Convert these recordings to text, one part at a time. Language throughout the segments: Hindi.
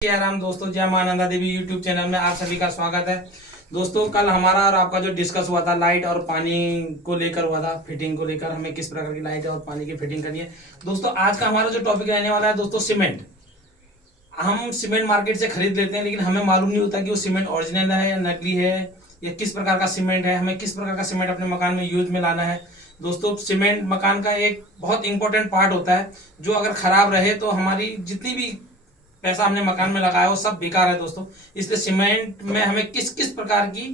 जय राम दोस्तों, जय मां नंदा देवी यूट्यूब चैनल में आप सभी का स्वागत है। दोस्तों कल हमारा और आपका जो डिस्कस हुआ था लाइट और पानी को लेकर हुआ था, फिटिंग को लेकर हमें किस प्रकार की लाइट और पानी की फिटिंग करनी है। दोस्तों आज का हमारा जो टॉपिक रहने वाला है दोस्तों सीमेंट। हम सीमेंट मार्केट से खरीद लेते हैं लेकिन हमें मालूम नहीं होता कि वो सीमेंट ओरिजिनल है या नकली है या किस प्रकार का सीमेंट है, हमें किस प्रकार का सीमेंट अपने मकान में यूज में लाना है। दोस्तों सीमेंट मकान का एक बहुत इंपॉर्टेंट पार्ट होता है जो अगर खराब रहे तो हमारी जितनी भी पैसा हमने मकान में लगाया वो सब बेकार है दोस्तों। इसलिए सीमेंट में हमें किस किस प्रकार की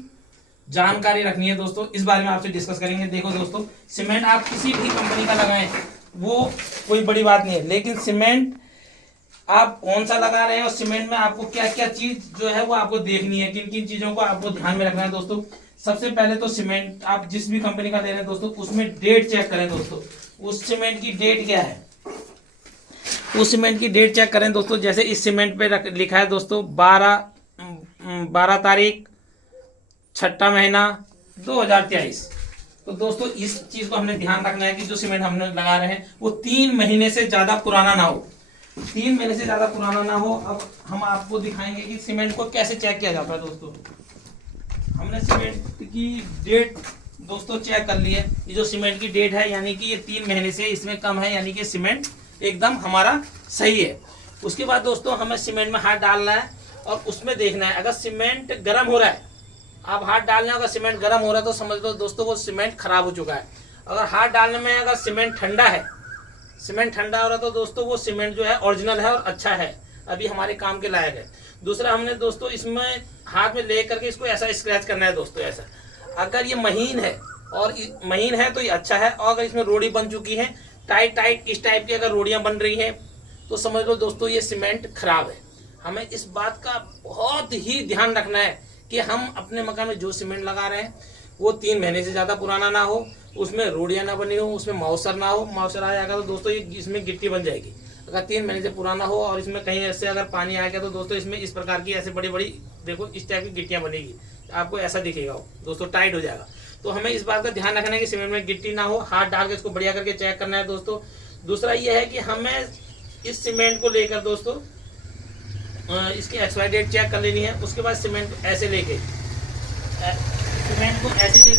जानकारी रखनी है दोस्तों, इस बारे में आपसे डिस्कस करेंगे। देखो दोस्तों, सीमेंट आप किसी भी कंपनी का लगाएं वो कोई बड़ी बात नहीं है, लेकिन सीमेंट आप कौन सा लगा रहे हैं और सीमेंट में आपको क्या क्या चीज जो है वो आपको देखनी है, किन किन चीजों को आपको ध्यान में रखना है दोस्तों। सबसे पहले तो सीमेंट आप जिस भी कंपनी का ले रहे हैं दोस्तों उसमें डेट चेक करें दोस्तों, उस सीमेंट की डेट क्या है, उस सीमेंट की डेट चेक करें दोस्तों। जैसे इस सीमेंट पे लिखा है दोस्तों 12 तारीख 6ठा महीना 2023। तो दोस्तों इस चीज को हमने ध्यान रखना है कि जो सीमेंट हमने लगा रहे हैं वो 3 महीने से ज्यादा पुराना ना हो, 3 महीने से ज्यादा पुराना ना हो। अब हम आपको दिखाएंगे कि सीमेंट को कैसे चेक किया जाता है दोस्तों। हमने सीमेंट की डेट दोस्तों चेक कर ली है। ये जो सीमेंट की डेट है यानी कि ये 3 महीने से इसमें कम है, यानी कि सीमेंट एकदम हमारा सही है। उसके बाद दोस्तों हमें सीमेंट में हाथ डालना है और उसमें देखना है अगर सीमेंट गर्म हो रहा है, आप हाथ डालने अगर सीमेंट गर्म हो रहा है तो समझ लो दोस्तों वो सीमेंट खराब हो चुका है। अगर हाथ डालने में अगर सीमेंट ठंडा है, सीमेंट ठंडा हो रहा है तो दोस्तों वो सीमेंट जो है ओरिजिनल है और अच्छा है, अभी हमारे काम के लायक है। दूसरा हमने दोस्तों इसमें हाथ में ले करके इसको ऐसा स्क्रैच करना है दोस्तों, ऐसा। अगर ये महीन है और महीन है तो ये अच्छा है, और अगर इसमें रोड़ी बन चुकी है टाइट टाइट इस टाइप की अगर रोड़ियां बन रही हैं तो समझ लो दोस्तों ये सीमेंट खराब है। हमें इस बात का बहुत ही ध्यान रखना है कि हम अपने मकान में जो सीमेंट लगा रहे हैं वो 3 महीने से ज्यादा पुराना ना हो, उसमें रोड़ियां ना बनी हो, उसमें मौसर ना हो। मौसर आ जाएगा तो दोस्तों ये इसमें गिट्टी बन जाएगी। अगर 3 महीने से पुराना हो और इसमें कहीं ऐसे अगर पानी आ गया तो दोस्तों इसमें इस प्रकार की ऐसे बड़ी बड़ी देखो इस टाइप की गिट्टियां बनेगी, आपको ऐसा दिखेगा वो दोस्तों, टाइट हो जाएगा। तो हमें इस बात का ध्यान रखना है कि सीमेंट में गिट्टी ना हो, हाथ डाल के इसको बढ़िया करके चेक करना है दोस्तों। दूसरा ये है कि हमें इस सीमेंट को लेकर दोस्तों इसकी एक्सपायरी डेट चेक कर लेनी है। उसके बाद सीमेंट को ऐसे लेके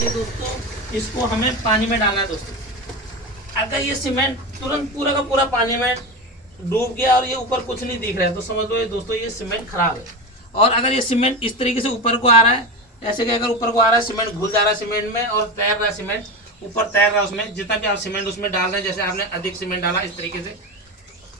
दोस्तों इसको हमें पानी में डालना है दोस्तों। अगर ये सीमेंट तुरंत पूरा का पूरा पानी में डूब गया और ये ऊपर कुछ नहीं दिख रहा है तो समझ लो ये दोस्तों ये सीमेंट खराब है। और अगर ये सीमेंट इस तरीके से ऊपर को आ रहा है, ऐसे कि अगर ऊपर को आ रहा है सीमेंट घुल जा रहा है सीमेंट में और तैर रहा है सीमेंट ऊपर तैर रहा है, उसमें जितना भी आप सीमेंट उसमें डाल रहे हैं, जैसे आपने अधिक सीमेंट डाला इस तरीके से,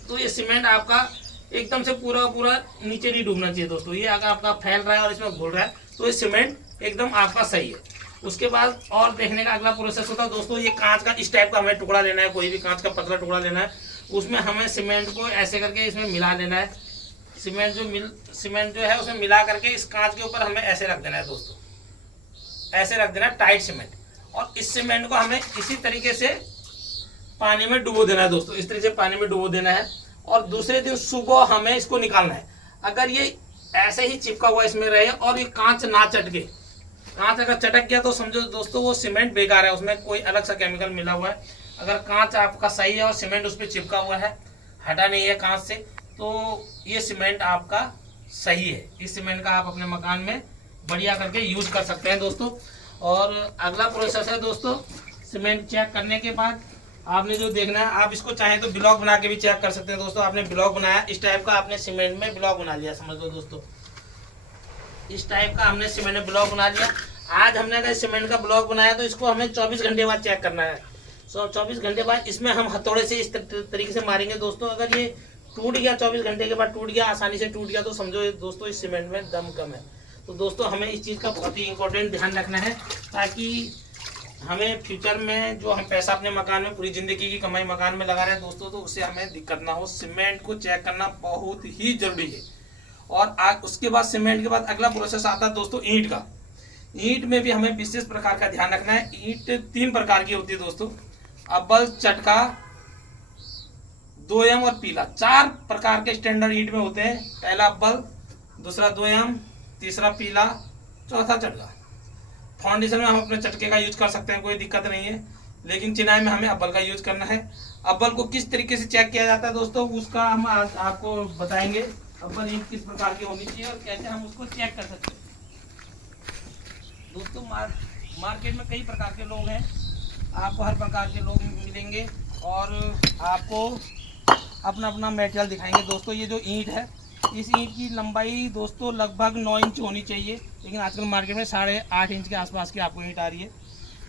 तो ये सीमेंट आपका एकदम से पूरा पूरा नीचे नहीं डूबना चाहिए दोस्तों। ये अगर आपका फैल रहा है और इसमें घुल रहा है तो ये सीमेंट एकदम आपका सही है। उसके बाद और देखने का अगला प्रोसेस होता है दोस्तों, ये कांच का इस टाइप का हमें टुकड़ा लेना है, कोई भी कांच का पतला टुकड़ा लेना है, उसमें हमें सीमेंट को ऐसे करके इसमें मिला लेना है। सीमेंट जो है उसमें मिला करके इस कांच के ऊपर हमें ऐसे रख देना है दोस्तों, ऐसे रख देना है टाइट सीमेंट। और इस सीमेंट को हमें इसी तरीके से पानी में डुबो देना है दोस्तों, इस तरीके से पानी में डुबो देना है। और दूसरे दिन सुबह हमें इसको निकालना है। अगर ये ऐसे ही चिपका हुआ इसमें रहे और ये कांच ना चटके, कांच अगर चटक गया तो समझो दोस्तों वो सीमेंट बेकार है, उसमें कोई अलग सा केमिकल मिला हुआ है। अगर कांच आपका सही है और सीमेंट उस पर चिपका हुआ है, हटा नहीं है कांच से, तो ये सीमेंट आपका सही है। इस सीमेंट का आप अपने मकान में बढ़िया करके यूज कर सकते हैं दोस्तों। और अगला प्रोसेस है दोस्तों, सीमेंट चेक करने के बाद आपने जो देखना है, आप इसको चाहे तो ब्लॉक बना के भी चेक कर सकते हैं दोस्तों। आपने ब्लॉक बनाया इस टाइप का, आपने सीमेंट में ब्लॉक बना लिया, समझ लो दोस्तों इस टाइप का हमने सीमेंट में ब्लॉक बना लिया। आज हमने अगर सीमेंट का ब्लॉक बनाया तो इसको हमें 24 घंटे बाद चेक करना है। 24 घंटे बाद इसमें हम हथौड़े से इस तरीके से मारेंगे दोस्तों। अगर ये टूट गया 24 घंटे के बाद टूट गया, आसानी से टूट गया, तो समझो दोस्तों इस सीमेंट में दम कम है। तो दोस्तों हमें इस चीज़ का बहुत ही इंपॉर्टेंट ध्यान रखना है ताकि हमें फ्यूचर में जो हम पैसा अपने मकान में पूरी जिंदगी की कमाई मकान में लगा रहे हैं दोस्तों, तो उससे हमें दिक्कत ना हो। सीमेंट को चेक करना बहुत ही जरूरी है। और उसके बाद सीमेंट के बाद अगला प्रोसेस आता है दोस्तों ईंट का। ईंट में भी हमें विशेष प्रकार का ध्यान रखना है। ईंट 3 प्रकार की होती है दोस्तों, अब्बल, चटका, 2M और पीला। 4 प्रकार के स्टैंडर्ड ईंट में होते हैं। पहला अब्बल, दूसरा 2M, तीसरा पीला, चौथा चटका। फाउंडेशन में हम अपने चटके का यूज कर सकते हैं, कोई दिक्कत नहीं है, लेकिन चिनाई में हमें अब्बल का यूज करना है। अब्बल को किस तरीके से चेक किया जाता है दोस्तों उसका हम आज आपको बताएंगे। अव्वल ईंट किस प्रकार की होनी चाहिए और कैसे हम उसको चेक कर सकते हैं। दोस्तों मार्केट में कई प्रकार के लोग हैं, आपको हर प्रकार के लोग मिलेंगे और आपको अपना अपना मटेरियल दिखाएंगे। दोस्तों ये जो ईंट है, इस ईंट की लंबाई दोस्तों लगभग 9 इंच होनी चाहिए, लेकिन आजकल मार्केट में 8.5 इंच के आसपास की आपको ईंट आ रही है।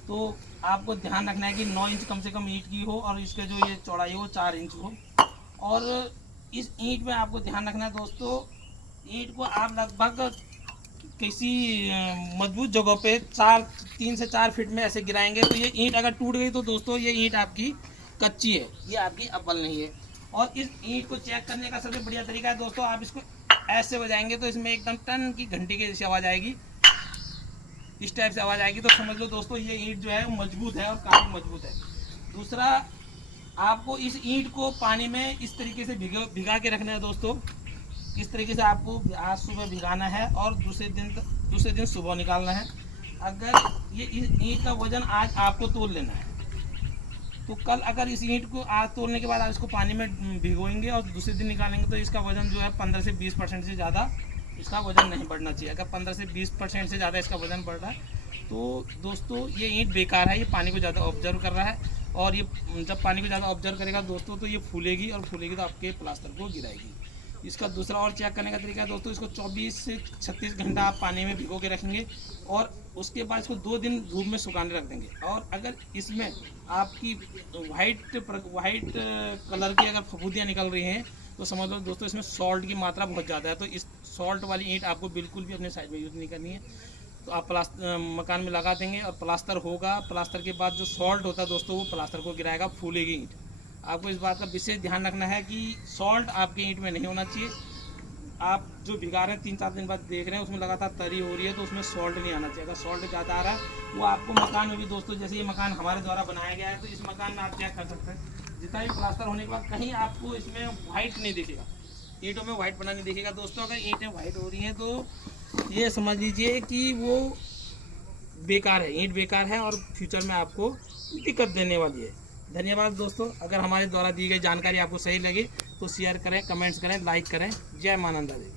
तो आपको ध्यान रखना है कि 9 इंच कम से कम ईंट की हो और इसके जो ये चौड़ाई हो 4 इंच हो। और इस ईंट में आपको ध्यान रखना है दोस्तों, ईंट को आप लगभग किसी मजबूत जगह पे 3 से 4 फीट में ऐसे गिराएंगे तो ये ईंट अगर टूट गई तो दोस्तों ये ईंट आपकी कच्ची है, ये आपकी अव्वल नहीं है। और इस ईंट को चेक करने का सबसे बढ़िया तरीका है दोस्तों, आप इसको ऐसे बजाएंगे तो इसमें एकदम टन की घंटी की जैसी आवाज़ आएगी, इस टाइप से आवाज़ आएगी तो समझ लो दोस्तों ये ईंट जो है वो मजबूत है और काफ़ी मजबूत है। दूसरा, आपको इस ईंट को पानी में इस तरीके से भिगा के रखना है दोस्तों। इस तरीके से आपको आज सुबह भिगाना है और दूसरे दिन सुबह निकालना है। अगर ये इस ईंट का वजन आज आपको तोल लेना है तो कल अगर इस ईंट को आज तोलने के बाद आप इसको पानी में भिगोएंगे और दूसरे दिन निकालेंगे तो इसका वजन जो है 15 से 20% से ज़्यादा इसका वजन नहीं बढ़ना चाहिए। अगर 15 से 20% से ज़्यादा इसका वजन बढ़ रहा है तो दोस्तों ये ईंट बेकार है, ये पानी को ज़्यादा ऑब्जर्व कर रहा है और ये जब पानी को ज़्यादा ऑब्जर्व करेगा दोस्तों तो ये फूलेगी और फूलेगी तो आपके प्लास्टर को गिराएगी। इसका दूसरा और चेक करने का तरीका है दोस्तों, इसको 24 से 36 घंटा आप पानी में भिगो के रखेंगे और उसके बाद इसको 2 दिन धूप में सुखाने रख देंगे। और अगर इसमें आपकी वाइट कलर की अगर फफूंदियाँ निकल रही हैं तो समझ लो दोस्तों इसमें सॉल्ट की मात्रा बहुत ज़्यादा है। तो इस सॉल्ट वाली ईंट आपको बिल्कुल भी अपने साइड में यूज़ नहीं करनी है। तो आप मकान में लगा देंगे और प्लास्टर होगा, प्लास्टर के बाद जो सॉल्ट होता है दोस्तों वो प्लास्टर को गिराएगा, फूलेगी ईंट। आपको इस बात का विशेष ध्यान रखना है कि सॉल्ट आपके ईंट में नहीं होना चाहिए। आप जो भिगा रहे हैं 3-4 दिन बाद देख रहे हैं उसमें लगातार तरी हो रही है तो उसमें सॉल्ट नहीं आना चाहिए। अगर सॉल्ट ज़्यादा आ रहा है वो आपको मकान में भी दोस्तों, जैसे ये मकान हमारे द्वारा बनाया गया है तो इस मकान में आप चेक कर सकते हैं, जितना भी प्लास्टर होने के बाद कहीं आपको इसमें वाइट नहीं दिखेगा, ईंटों में वाइट बना नहीं दिखेगा। दोस्तों अगर ईंटें वाइट हो रही हैं तो ये समझ लीजिए कि वो बेकार है, ईंट बेकार है और फ्यूचर में आपको दिक्कत देने वाली है। धन्यवाद दोस्तों। अगर हमारे द्वारा दी गई जानकारी आपको सही लगे तो शेयर करें, कमेंट्स करें, लाइक करें। जय मां नंदा देवी।